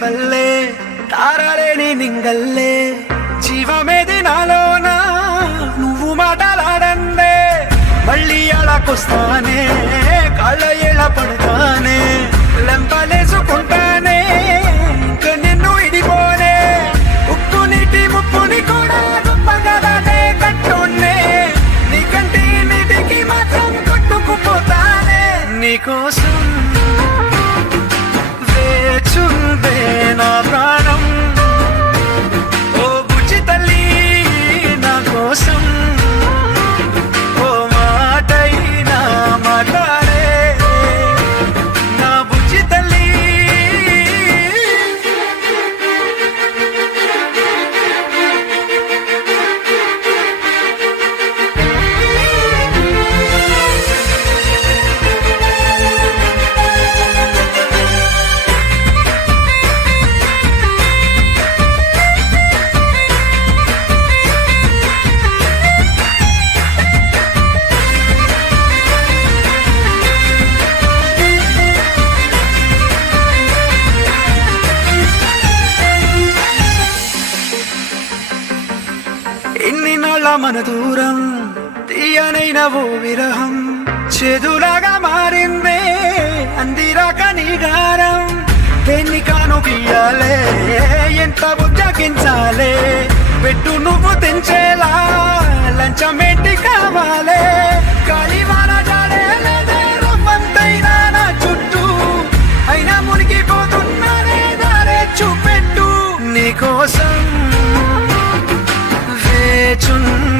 నివ్వల్లే తారలేని నింగల్లే జీవమేది నాలోనా నువ్వు మాటలాడందే మళ్ళీ అలాకొస్తానే కాళ్ళ ఎలా పడతానే లెంపలేసుకుంటానే ఇంక నిన్ను ఇడిపోనే ఉక్కు నీటి ముప్పుని కూడా గొప్పగా దాటే కట్టున్నే నీ కంటి నీటికి మాత్రం కొట్టుకుపోతానే నీకోసం వేచుందే నా ప్రాణం ఓ బుజ్జి తల్లి నా కోసం ఓ మాటైనా మాట్లాడే నా బుజ్జి తల్లి ఎన్ని నాళ్ళ మన దూరం తీయనైన ఓ విరహం చేదులాగా మారిందే అందిరాక నీ గారం దేన్ని కాను గీయాలే ఎంత బుజ్జగించాలే పెట్టు నువ్వు తెంచేలా లంచమేంటి కావాలే కాలివాన జాడేలేదే రవ్వంతైనా నా చుట్టూ అయినా మునిగిపోతున్నానే దారే చూపెట్టు నీకోసం వేచున్న